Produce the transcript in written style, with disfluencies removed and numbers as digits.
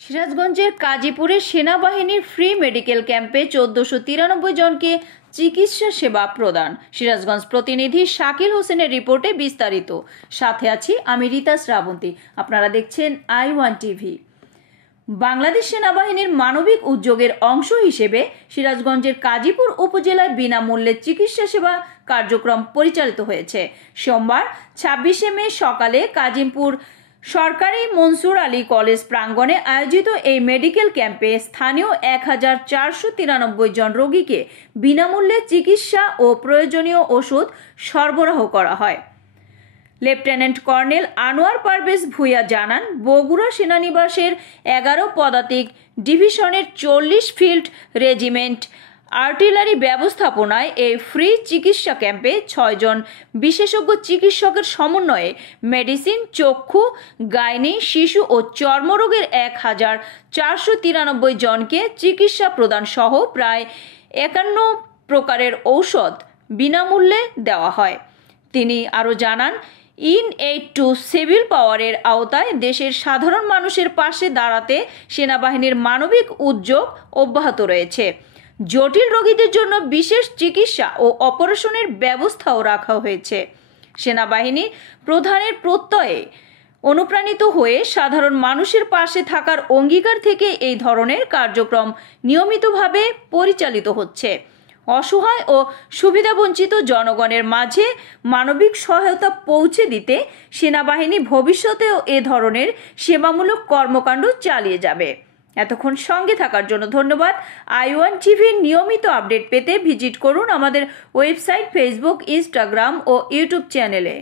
সিরাজগঞ্জের কাজীপুরে সেনাবাহিনীর free medical ক্যাম্পে ১৪৯৩ জনকে চিকিৎসা সেবা প্রদান। সিরাজগঞ্জ প্রতিনিধি শাকিল হোসেনের রিপোর্টে বিস্তারিত। সাথে আছি আমি রীতা শ্রাবন্তী। আপনারা দেখছেন i1 টিভি। বাংলাদেশ সেনাবাহিনীর মানবিক উদ্যোগের অংশ হিসেবে সিরাজগঞ্জের কাজীপুর উপজেলায় বিনামূল্যে চিকিৎসা সেবা কার্যক্রম পরিচালিত হয়েছে। সোমবার ২৬শে মে সকালে কাজিমপুর সরকারি মনসুর আলী কলেজ প্রাঙ্গণে আয়োজিত এই মেডিকেল ক্যাম্পে স্থানীয় ১,৪৯৩ জন রোগীকে বিনামূল্যে চিকিৎসা ও প্রয়োজনীয় ওষুধ সরবরাহ করা হয়। লেফটেন্যান্ট কর্নেল আনোয়ার পারভেজ ভূঁইয়া জানান, বগুড়া সেনানিবাসের ১১ পদাতিক ডিভিশনের ৪০ ফিল্ড রেজিমেন্ট আর্টিলারি ব্যবস্থাপনায় এই ফ্রি চিকিৎসা ক্যাম্পে ৬ জন বিশেষজ্ঞ চিকিৎসকের সমন্বয়ে মেডিসিন, চক্ষু, গাইনি, শিশু ও চর্মরোগের ১,৪৯৩ জনকে চিকিৎসা প্রদান সহ প্রায় ৫১ প্রকারের ঔষধ বিনামূল্যে দেওয়া হয়। তিনি আরও জানান, ইন এইড টু সিভিল পাওয়ারের আওতায় দেশের সাধারণ মানুষের পাশে দাঁড়াতে সেনাবাহিনীর মানবিক উদ্যোগ অব্যাহত রয়েছে। জটিল রোগীদের জন্য বিশেষ চিকিৎসা ও অপারেশনের ব্যবস্থাও রাখা হয়েছে। সেনাবাহিনী প্রধানের প্রত্যয়ে অনুপ্রাণিত হয়ে সাধারণ মানুষের পাশে থাকার অঙ্গীকার থেকে এই ধরনের কার্যক্রম নিয়মিতভাবে পরিচালিত হচ্ছে। অসহায় ও সুবিধাবঞ্চিত জনগণের মাঝে মানবিক সহায়তা পৌঁছে দিতে সেনাবাহিনী ভবিষ্যতেও এ ধরনের সেবামূলক কর্মকাণ্ড চালিয়ে যাবে। এতক্ষণ সঙ্গে থাকার জন্য ধন্যবাদ। i1 টিভির নিয়মিত আপডেট পেতে ভিজিট করুন আমাদের ওয়েবসাইট, ফেসবুক, ইনস্টাগ্রাম ও ইউটিউব চ্যানেলে।